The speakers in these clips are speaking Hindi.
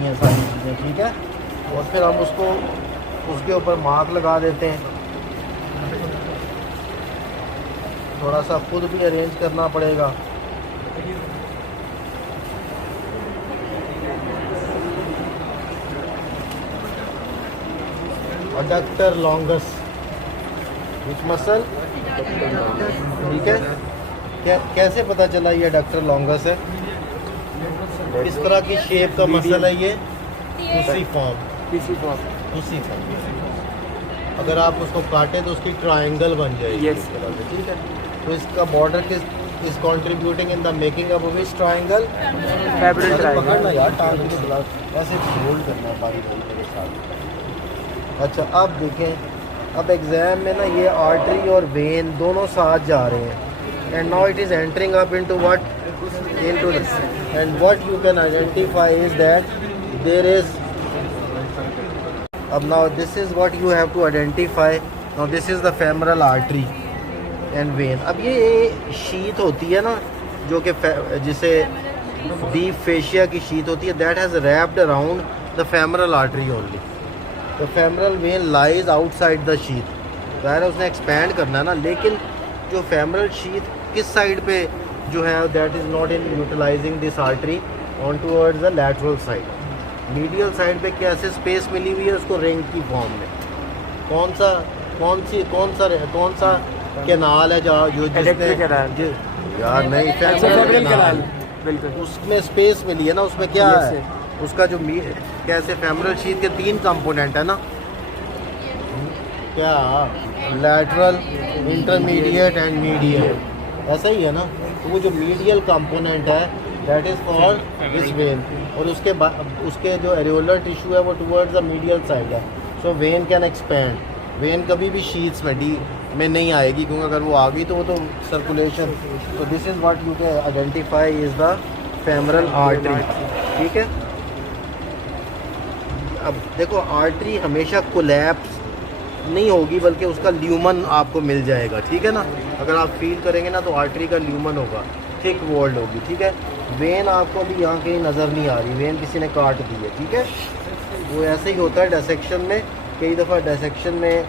होती हैं सारी चीज़ें, ठीक है। और फिर हम उसको उसके ऊपर मार्क लगा देते हैं। थोड़ा सा खुद भी अरेंज करना पड़ेगा। अडक्टर लॉन्गस विच मसल, ठीक है। कैसे पता चला ये अडक्टर लॉन्गस है? इस तरह की शेप का मसल है ये, उसी फॉर्म। अगर आप उसको काटें तो उसकी ट्रायंगल बन जाएगी इस तरह से, ठीक है। तो इसका बॉर्डर किस is contributing in the making of which triangle? पकड़ना यार, टांग के बुला ऐसे होल्ड करना है बारी बोलने के साथ। अच्छा अब देखें, अब एग्ज़ाम में ना ये आर्टरी और वेन दोनों साथ जा रहे हैं। And now it is entering up into what, into this. And what you can identify is that there is, अब now this is what you have to identify. Now this is the femoral artery and vein. अब ये शीत होती है ना, जो कि जिसे डीप फेशिया की शीत होती है, that has wrapped around the femoral artery only. The femoral when lies outside the शीत। ज़ाहिर है उसने एक्सपैंड करना है ना, लेकिन जो फेमरल शीत किस साइड पे जो है, that is not in utilising this artery on towards the lateral side. Medial side पे कैसे स्पेस मिली हुई है उसको, रिंग की फॉर्म में। कौन सा कैनाल है जो जिसने यार नहीं, फेमरल कैनाल, बिल्कुल उसमें स्पेस मिली है ना, उसमें क्या है उसका जो कैसे फेमरल शीट के 3 कंपोनेंट है ना, क्या लैटरल, इंटरमीडिएट एंड मीडियल, ऐसा ही है ना। तो वो जो मीडियल कंपोनेंट है that is for this when, और उसके जो एरियोलर टिश्यू है वो टुवर्ड्स द मीडियल साइड है। So when can expand. When कभी भी शीट्स में डी में नहीं आएगी, क्योंकि अगर वो आ गई तो वो तो सर्कुलेशन। तो this is what you can identify is the femoral artery, ठीक है। अब देखो आर्टरी हमेशा कोलैप्स नहीं होगी, बल्कि उसका ल्यूमन आपको मिल जाएगा, ठीक है ना। अगर आप फील करेंगे ना तो आर्टरी का ल्यूमन होगा, थिक वॉल्ड होगी, ठीक है। वेन आपको अभी यहाँ कहीं नज़र नहीं आ रही, वेन किसी ने काट दी है, ठीक है। वो ऐसे ही होता है डायसेक्शन में, कई दफ़ा डायसेक्शन में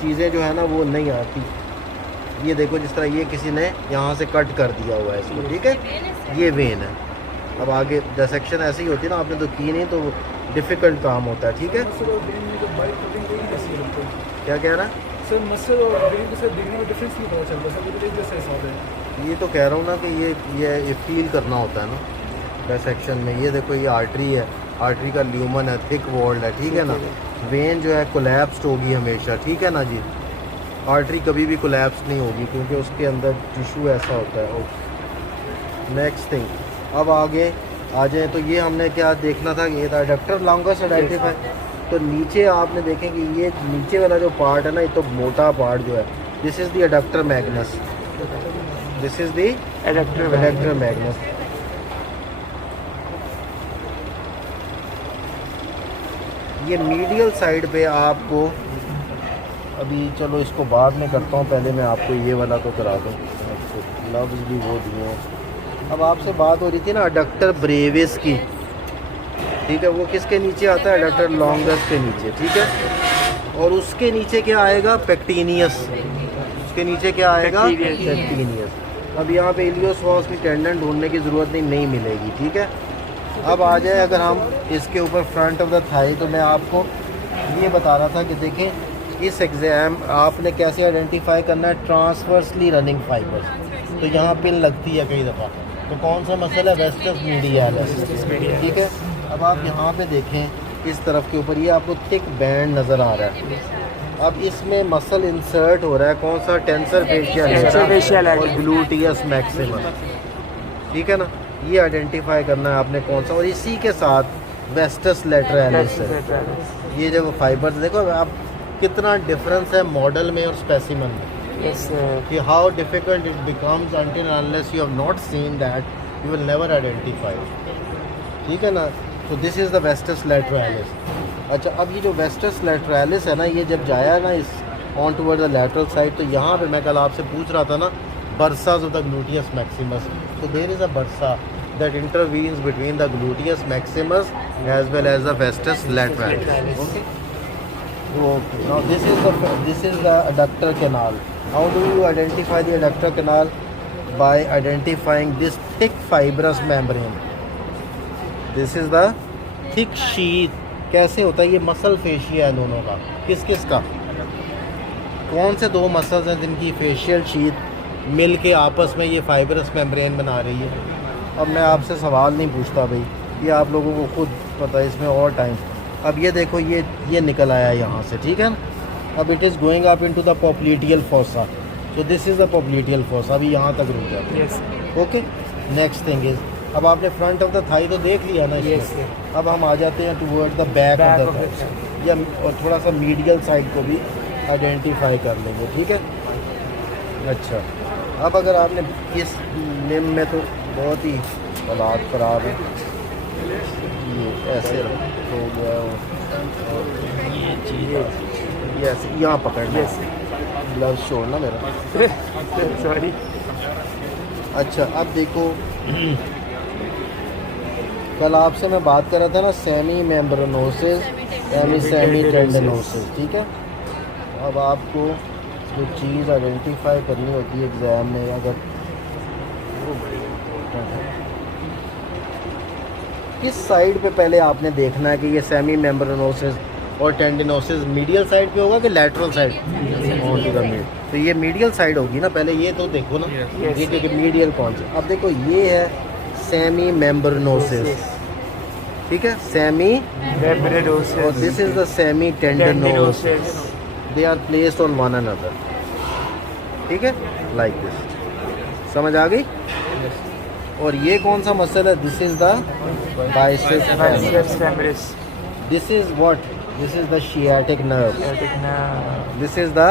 चीज़ें जो है ना वो नहीं आती। ये देखो जिस तरह ये किसी ने यहाँ से कट कर दिया हुआ है इसको, ठीक है, ये वेन है। अब आगे डायसेक्शन ऐसे ही होती है ना, आपने तो की नहीं तो डिफ़िकल्ट काम होता है, ठीक है। क्या कह रहा है सर? मसल और वेन के साथ देखने में डिफरेंस नहीं पता चलता सर, बिल्कुल एक जैसा हिसाब है। ये तो कह रहा हूँ ना कि ये फील करना होता है ना डायसेक्शन में। ये देखो ये आर्टरी है, आर्टरी का ल्यूमन है, थिक वॉल्ड है, ठीक है ना। वेन जो है कोलैप्स्ड होगी हमेशा, ठीक है ना जी। आर्टरी कभी भी कोलैप्स नहीं होगी क्योंकि उसके अंदर टिश्यू ऐसा होता है। नेक्स्ट थिंग, अब आगे आ जाए तो ये हमने क्या देखना था, ये था अडक्टर लॉन्गस आइडेंटिफाई। तो नीचे आपने देखें कि ये नीचे वाला जो पार्ट है ना, ये तो मोटा पार्ट जो है, this is the adductor Magnus, this is the adductor Magnus. ये मीडियल साइड पे आपको, अभी चलो इसको बाद में करता हूँ, पहले मैं आपको ये वाला तो करा दूँ। लफ्ज़ भी वो दिए हैं। अब आपसे बात हो रही थी ना अडक्टर ब्रेविस की, ठीक है। वो किसके नीचे आता है? अडक्टर लॉन्गस के नीचे, ठीक है। और उसके नीचे क्या आएगा? पेक्टिनियस। उसके नीचे क्या आएगा? पेक्टिनियस। अब यहाँ पे इलियोसॉस की टेंडन ढूंढने की ज़रूरत नहीं मिलेगी, ठीक है। अब आ जाए अगर हम इसके ऊपर फ्रंट ऑफ द थाई, तो मैं आपको ये बता रहा था कि देखें इस एग्ज़ाम आपने कैसे आइडेंटिफाई करना है ट्रांसवर्सली रनिंग फाइबर्स। तो यहाँ पिन लगती है कई दफ़ा, तो कौन सा मसल है? वेस्टस मीडियालिस, ठीक है। अब आप यहाँ पे देखें इस तरफ के ऊपर ये आपको थिक बैंड नज़र आ रहा है। अब इसमें मसल इंसर्ट हो रहा है, कौन सा? टेंसर फेशियल और ग्लूटियस मैक्सिमम, ठीक है ना। ये आइडेंटिफाई करना है आपने कौन सा, और इसी के साथ वेस्टस लैटरलिस है। ये जब फाइबर्स देखो आप कितना डिफरेंस है मॉडल में और स्पेसिमन में, कि how difficult it becomes until unless you have not seen that you will never identify, ठीक है ना। तो दिस इज़ द वेस्टस लैटरलिस। अच्छा, अब ये जो वेस्टस लैटरलिस है ना, ये जब जाया ना इस on toward the lateral side, तो यहाँ पे मैं कल आपसे पूछ रहा था ना bursas of the gluteus maximus, तो there is a bursa that intervenes between the gluteus maximus as well as the vastus lateralis. Okay. Okay. Now this is the adductor canal. How do you identify the adductor canal? By identifying this thick fibrous membrane. This is the thick sheath. कैसे होता है ये मसल फेशिया है दोनों का, किस किस का, कौन से दो मसल्स हैं जिनकी फेशियल शीट मिल के आपस में ये फाइबरस मेम्ब्रेन बना रही है। अब मैं आपसे सवाल नहीं पूछता भाई, ये आप लोगों को खुद पता है, इसमें और टाइम। अब ये देखो ये निकल आया यहाँ से, ठीक है ना। अब it is going up into the popliteal fossa, so this is the popliteal fossa. अभी यहाँ तक रुक जाते हैं। ओके, नेक्स्ट थिंग इज़, अब आपने फ्रंट ऑफ द थाई तो देख लिया ना इसमें। अब हम आ जाते हैं toward the back of the thigh, या और थोड़ा सा मीडियल साइड को भी आइडेंटिफाई कर लेंगे, ठीक है। अच्छा, अब अगर आपने इस लिम में तो बहुत ही हालात ख़राब है, ये ऐसे हो गया और ये चीज़ ये ऐसे यहाँ पकड़ना, ग्लव्स छोड़ना मेरा सॉरी। अच्छा, अब देखो कल आपसे मैं बात कर रहा था ना, सेमी मेम्ब्रेनोसिस, सेमी टेंडनोसिस, ठीक है। अब आपको जो चीज़ आइडेंटिफाई करनी होती है एग्ज़ाम में, अगर किस साइड पे पहले आपने देखना है कि ये सेमी मेम्ब्रेनोसिस और टेंडिनोसिस मीडियल साइड पे होगा कि लैटरल साइड, तो ये मीडियल साइड होगी ना, पहले ये तो देखो ना, ये कि मीडियल कौन सा। अब देखो ये है सेमी मेम्ब्रेनोसिस, ठीक है, सेमी मेम्ब्रेनोसिस, और this is the semitendinosus, they are placed on one another, ठीक है, लाइक दिस। समझ आ गई? और ये कौन सा मसल है? This is the biceps femoris, this is what, this is the sciatic nerve, this is the,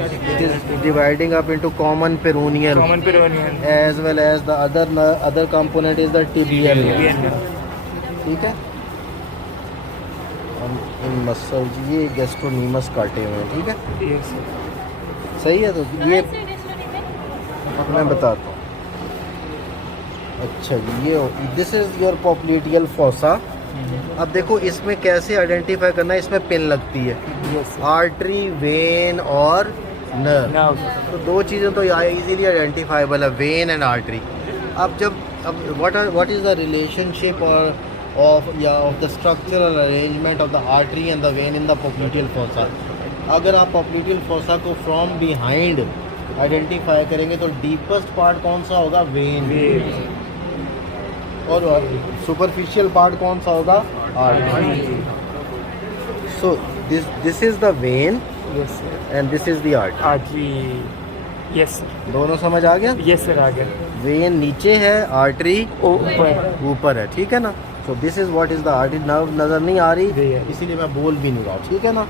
it is dividing up into common peroneal as well as the other component is the tibial, ठीक है। हम इन मसल, ये गैस्ट्रोनीमस काटे हुए हैं, ठीक है, सही है। तो ये मैं बताता हूँ। अच्छा जी, ये this is your popliteal fossa. अब देखो इसमें कैसे आइडेंटिफाई करना है, इसमें पिन लगती है, आर्टरी, वेन और नर्व, तो दो चीज़ें तो इजीली आइडेंटिफाइबल है, वेन एंड आर्टरी। अब what is the relationship of the structural arrangement of the artery and the when in the popliteal fossa. अगर आप पोप्लिटियल फोसा को फ्रॉम बिहाइंड आइडेंटिफाई करेंगे तो डीपेस्ट पार्ट कौन सा होगा? वेन। और सुपरफिशियल पार्ट कौन सा होगा? Artery. So this is the when and this is the artery. Yes, दोनों समझ आ गया? यस सर, आ गया। वेन नीचे है, आर्टरी ऊपर है, ठीक है ना। So this is what is the artery. Nerve नजर नहीं आ रही, इसीलिए मैं बोल भी नहीं रहा, ठीक है ना।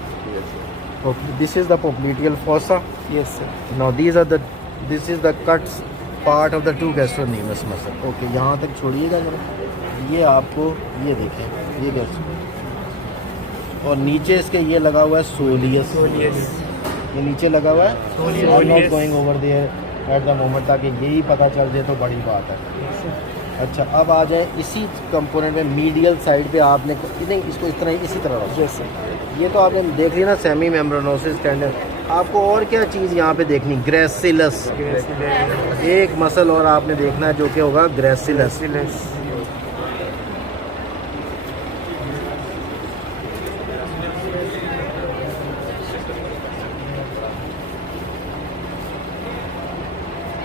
This is the popliteal fossa. Yes sir. Now this is the cuts part of the two gastrocnemius muscle. Okay, यहाँ तक छोड़िएगा जरा। ये आपको ये देखें, ये गैस्ट्रो, और नीचे इसके ये लगा हुआ है सोलियस, ये नीचे लगा हुआ है, not going over there at the moment, ताकि यही पता चल जाए तो बड़ी बात है। अच्छा, अब आ जाए इसी कंपोनेंट में मीडियल साइड पे आपने नहीं, इसको इस तरह इसी तरह रखो। ये तो आपने देख लिया ना, सेमी मेम्ब्रेनोसिस, टेंडन। आपको और क्या चीज़ यहाँ पे देखनी? ग्रेसिलस, एक मसल और आपने देखना है जो कि होगा ग्रेसिलस।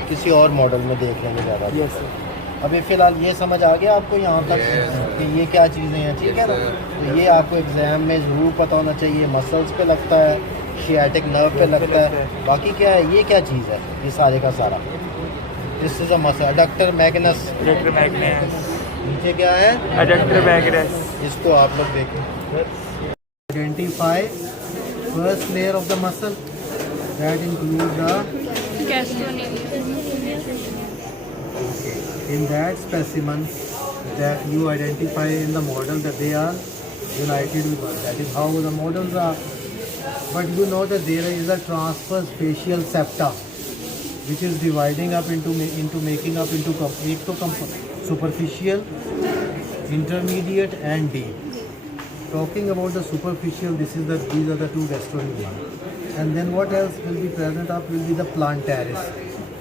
किसी और मॉडल में देख लेंगे ज़्यादा। यस, अभी फ़िलहाल ये समझ आ गया आपको यहाँ तक कि ये क्या चीज़ें हैं, ठीक है ना। तो ये आपको एग्ज़ाम में ज़रूर पता होना चाहिए। मसल्स पे लगता है, शियाटिक नर्व पे लगता है, बाकी क्या है, ये क्या चीज़ है, ये सारे का सारा। This is a muscle, adductor Magnus, नीचे क्या है? Adductor Magnus. इसको आप लोग देखें। Identify first layer of the muscle that include the in that specimen that you identify in the model that they are united with one. That is how the models are. But you know that there is a transverse facial septa which is dividing up into making up into एक तो superficial, intermediate and deep. Talking about the superficial, these are the two gastrocnema. And then what else will be present up will be the plantaris.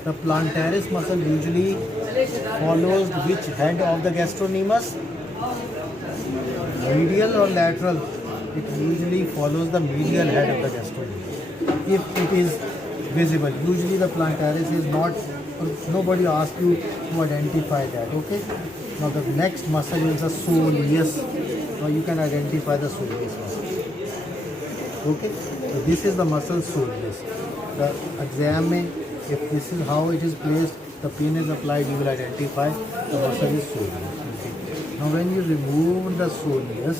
The plantaris muscle usually follows which head of the gastrocnemius? Medial or lateral? It usually follows the medial head of the gastrocnemius. If it is visible, usually the plantaris is not, nobody asks you to identify that, okay? Now the next muscle is the soleus. Now you can identify the soleus muscle. Okay? So this is the muscle soleus. The exam mein, if this is how it is placed, the pin is applied, you will identify the muscle is soleus. Okay? Now when you remove the soleus,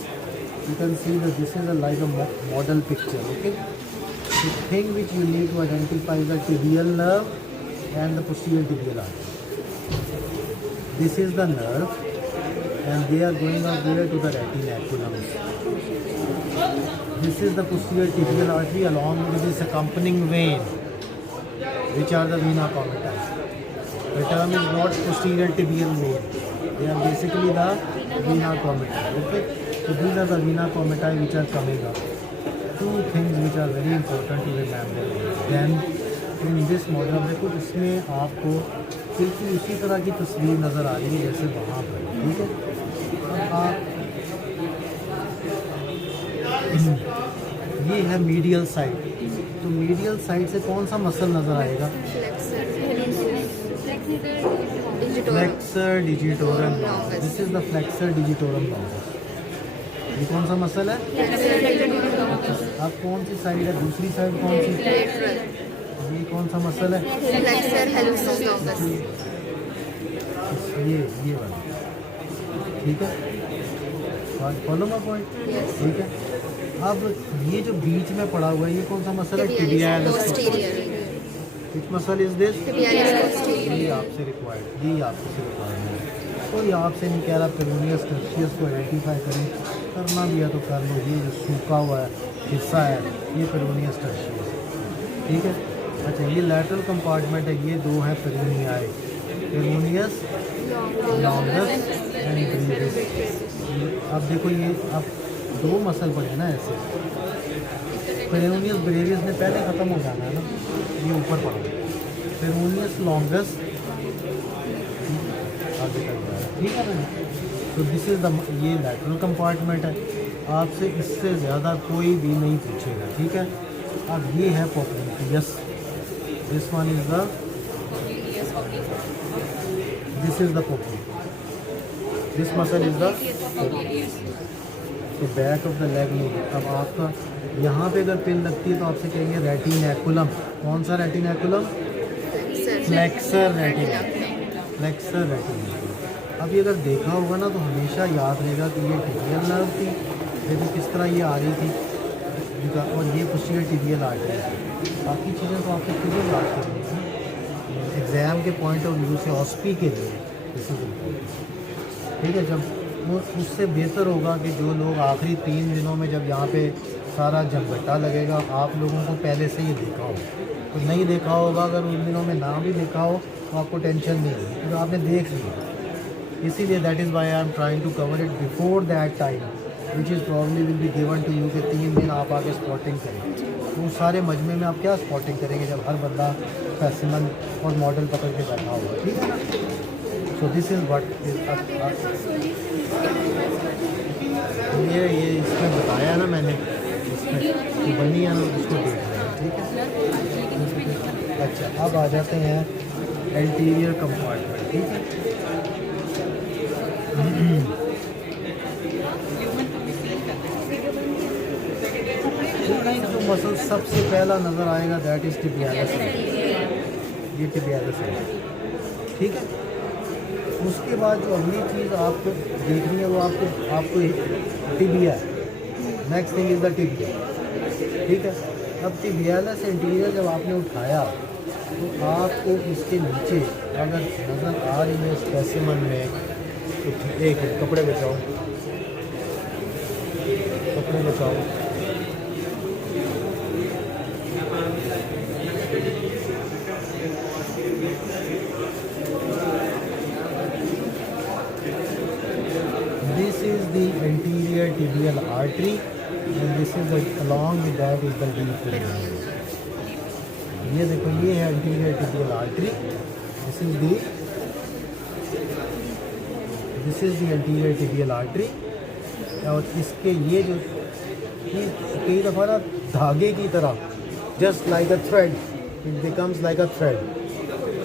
you can see that this is like a model picture. Okay? The thing which you need to identify is the tibial nerve and the posterior tibial artery. This is the nerve, and they are going up there to the retinaculum. This is the posterior tibial artery along with this accompanying vein, which are the vena comitae. The term is not posterior tibial vein. They are basically the vena comitae. Okay? So these are the vena comitae which are coming up. Two things which are very important to remember. Then in this model देखो इसमें आपको बिल्कुल उसी तरह की तस्वीर नज़र आ रही है जैसे वहाँ पर, ठीक है? अब आप ये है मीडियल साइड, तो मीडियल साइड से कौन सा मसल नज़र आएगा? Flexor digitorum longus. This is the flexor digitorum longus. ये कौन सा मसल है? अब कौन सी साइड है? दूसरी साइड कौन सी? ये कौन सा मसल है? Flexor hallucis longus. ये वाला, ठीक है? फॉलो माय पॉइंट, ठीक है? अब ये जो बीच में पड़ा हुआ है ये कौन सा मसल है? Tibialis posterior. Which muscle is this? Tibialis posterior. ये आपसे रिक्वायर्ड, ये आपसे रिक्वायर्ड है. कोई आपसे नहीं कह रहा पेरोनियस टर्शियस को आइडेंटिफाई करें, करना भी है तो कर लो. ये जो सूखा हुआ हिस्सा है ये पेरोनियस टर्शियस, ठीक है? अच्छा, ये लैटरल कंपार्टमेंट है, ये दो हैं पेरोनियाई, पेरोनियस लॉन्गस एंड ब्रीविस. अब देखो ये अब दो मसल पड़े ना ऐसे, पेरोनियस ब्रीविस ने पहले ख़त्म हो जाना है ना, ये ऊपर पड़ा पेरोनियस लॉन्गस आगे तक जा रहा है, ठीक है ना? तो दिस इज़ द, ये लैटरल कंपार्टमेंट है. आपसे इससे ज़्यादा कोई भी नहीं पूछेगा, ठीक है? अब ये है popliteus. This one is the, this is the popliteus. This muscle is the back of the leg में. अब आपका यहाँ पे अगर पिन लगती है तो आपसे कहेंगे रेटिनैकुलम. कौन सा रेटिनैकुलम? फ्लेक्सर रेटिनैकुलम. फ्लेक्सर रेटिनैकुलम. अभी अगर देखा होगा ना तो हमेशा याद रहेगा कि ये टिबियल नर्व थी, देखो किस तरह ये आ रही थी, और ये पोस्टीरियर टिबियल आर्टरी थी. बाकी चीज़ें तो आपको खुद ही याद करनी है एग्ज़ाम के पॉइंट ऑफ व्यू से, ऑस्पी के लिए. ठीक है? जब वो उससे बेहतर होगा कि जो लोग आखिरी 3 दिनों में जब यहाँ पे सारा जमघटा लगेगा आप लोगों को पहले से ही देखा हो. तो नहीं देखा होगा, अगर उन दिनों में ना भी देखा हो तो आपको टेंशन नहीं होगी, तो आपने देख लिया. इसीलिए that is why I am trying to cover it before that time which is probably will be given to you के 3 दिन आप आगे स्पॉटिंग करें. तो उस सारे मजमे में आप क्या स्पॉटिंग करेंगे जब हर बंदा स्पेसिमन और मॉडल पकड़ के बैठा होगा, ठीक है ना? सो दिस इज़ व्हाट ये इसमें बताया ना मैंने, इसमें तो बनी है ना, उसको देख रहे हैं, ठीक है? अच्छा, अब आ जाते हैं एंटीरियर कंपार्टमेंट, ठीक है? जो मसल सबसे पहला नज़र आएगा दैट इज़ टिबियालिस. ये टिबियालिस है, ठीक है? उसके बाद जो अगली चीज़ आपको देखनी है वो आपको टिबिया है. Next thing is the tibia, ठीक है? अब टिबियालिस एंटीरियर जब आपने उठाया तो आपको इसके नीचे अगर नज़र आ रही है स्पेसिमन में तो एक कपड़े बचाओ, कपड़े बचाओ. tibial artery, and this is along with that is the deep peroneus. ये देखो ये है anterior tibial artery. This is the anterior tibial artery. और इसके ये जो कई दफ़ा ना धागे की तरह, just like a thread, it becomes like a thread.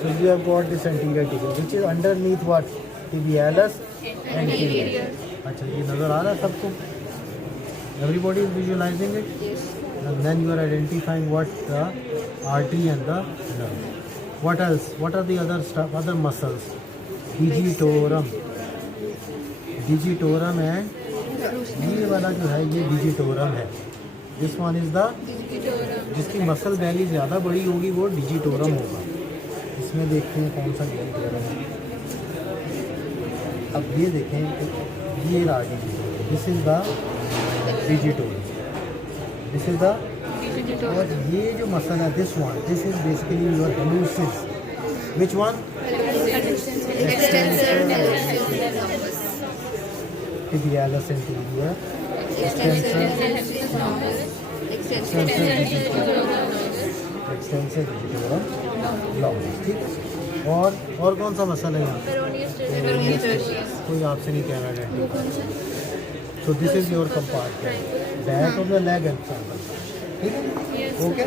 So you have got this anterior tibia, which is underneath what? Tibialis anterior. अच्छा, ये नज़र आ रहा है सबको? Everybody is visualizing it? Yes. And then you are identifying what the artery and the nerve. What else? What are the other stuff? Other muscles? Digitorum. Digitorum and ये वाला जो है ये digitorum है. This one is the जिसकी मसल वैली ज़्यादा बड़ी होगी वो डिजिटोरम होगा. इसमें देखते हैं कौन सा डिजिटोरम है. अब ये देखें, ये रहा digitorum. This is the digitorum. This is the, और ये जो मसल है this one, this is basically your hallucis. Which one? Extensor hallucis tibialis anterior, extensor digitorum longus. ठीक है. और कौन सा मसल है यहाँ? कोई आपसे नहीं कह रहा है. So this is your compartment, back of the leg and front. ठीक है. ओके.